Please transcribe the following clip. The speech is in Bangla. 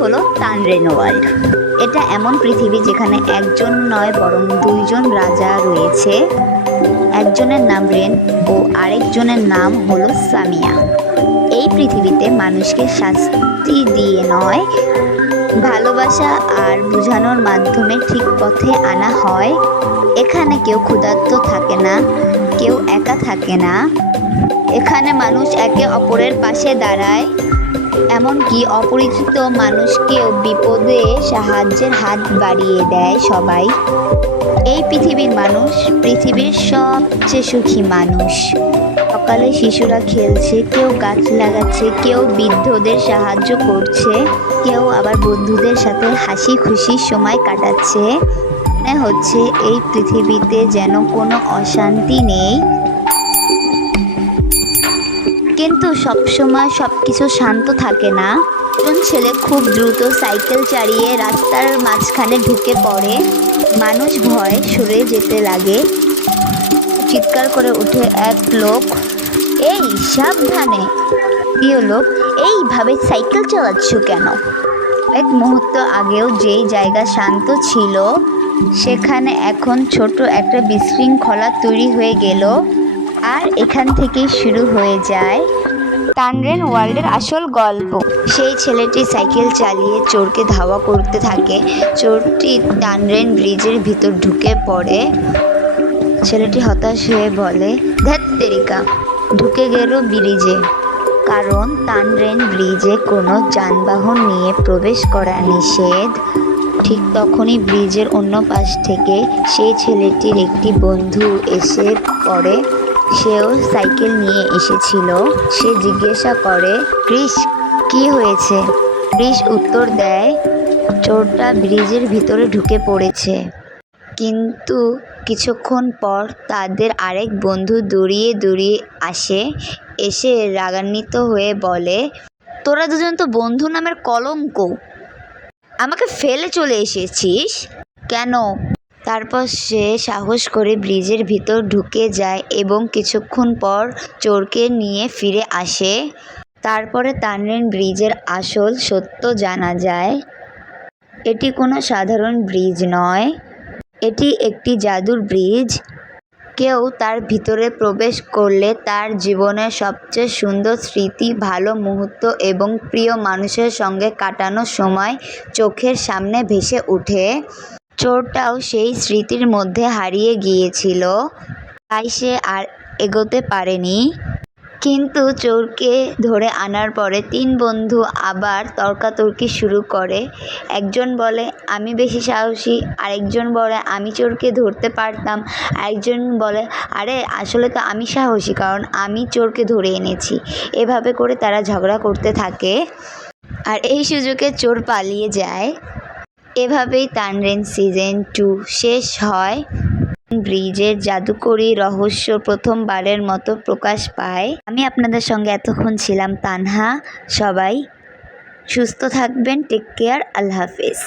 হলো তানরেন ওয়ার্ল্ড। এটা এমন পৃথিবী যেখানে একজন নয় বরং দুইজন রাজা রয়েছে। একজনের নাম রেন ও আরেকজনের নাম হলো সামিয়া। এই পৃথিবীতে মানুষকে শাস্তি দিয়ে নয়, ভালোবাসা আর বোঝানোর মাধ্যমে ঠিক পথে আনা হয়। এখানে কেউ ক্ষুধার্ত থাকে না, কেউ একা থাকে না। এখানে মানুষ একে অপরের পাশে দাঁড়ায়, এমনকি অপরিচিত মানুষকেও বিপদে সাহায্যের হাত বাড়িয়ে দেয় সবাই। এই পৃথিবীর মানুষ পৃথিবীর সবচেয়ে সুখী মানুষ। সকালে শিশুরা খেলছে, কেউ গাছ লাগাচ্ছে, কেউ বৃদ্ধদের সাহায্য করছে, কেউ আবার বন্ধুদের সাথে হাসি খুশি সময় কাটাচ্ছে। মনে হচ্ছে এই পৃথিবীতে যেন কোনো অশান্তি নেই। কিন্তু সবসময় সবকিছু শান্ত থাকে না। একজন ছেলে খুব দ্রুত সাইকেল চালিয়ে রাস্তার মাঝখানে ঢুকে পড়ে। মানুষ ভয়ে সরে যেতে লাগে। চিৎকার করে ওঠে এক লোক, এই সাবধানে! প্রিয় লোক, এইভাবে সাইকেল চালাচ্ছ কেন? এক মুহূর্ত আগেও যেই জায়গা শান্ত ছিল সেখানে এখন ছোট একটা বিশৃঙ্খলা তৈরি হয়ে গেল। আর এখান থেকেই শুরু হয়ে যায় তানরেন ওয়ার্ল্ডের আসল গল্প। সেই ছেলেটি সাইকেল চালিয়ে চোরকে ধাওয়া করতে থাকে। চোরটি তানরেন ব্রিজের ভিতর ঢুকে পড়ে। ছেলেটি হতাশ হয়ে বলে, ধ্যাৎ তেরিকা, ঢুকে গেল ব্রিজে। কারণ তানরেন ব্রিজে কোনো যানবাহন নিয়ে প্রবেশ করা নিষেধ। ঠিক তখনই ব্রিজের অন্য পাশ থেকে সেই ছেলেটির একটি বন্ধু এসে পড়ে। সেও সাইকেল নিয়ে এসেছিল। সে জিজ্ঞাসা করে, ক্রিস, কি হয়েছে? ক্রিস উত্তর দেয়, চোরটা ব্রিজের ভিতরে ঢুকে পড়েছে। কিন্তু কিছুক্ষণ পর তাদের আরেক বন্ধু দৌড়িয়ে আসে। এসে রাগান্বিত হয়ে বলে, তোরা দুজন তো বন্ধু নামের কলঙ্ক, আমাকে ফেলে চলে এসেছিস কেন? তারপর সে সাহস করে ব্রিজের ভিতর ঢুকে যায় এবং কিছুক্ষণ পর চোরকে নিয়ে ফিরে আসে। তারপরে তানরেন ব্রিজের আসল সত্য জানা যায়। এটি কোনো সাধারণ ব্রিজ নয়, এটি একটি জাদুর ব্রিজ। কেউ তার ভিতরে প্রবেশ করলে তার জীবনের সবচেয়ে সুন্দর স্মৃতি, ভালো মুহূর্ত এবং প্রিয় মানুষের সঙ্গে কাটানো সময় চোখের সামনে ভেসে ওঠে। চোরটাও সেই স্মৃতির মধ্যে হারিয়ে গিয়েছিল, তাই সে আর এগোতে পারেনি। কিন্তু চোরকে ধরে আনার পরে তিন বন্ধু আবার তর্কাতর্কি শুরু করে। একজন বলে, আমি বেশি সাহসী। আরেকজন বলে, আমি চোরকে ধরতে পারতাম। আরেকজন বলে, আরে আসলে তো আমি সাহসী, কারণ আমি চোরকে ধরে এনেছি। এভাবে করে তারা ঝগড়া করতে থাকে আর এই সুযোগে চোর পালিয়ে যায়। এভাবেই তানরেন সিজন 2 শেষ হয়। ব্রিজের জাদুকরি রহস্য প্রথমবারের মতো প্রকাশ পায়। আমি আপনাদের সঙ্গে এতক্ষণ ছিলাম তানহা। সবাই সুস্থ থাকবেন। Take care. আল্লাহ হাফেজ।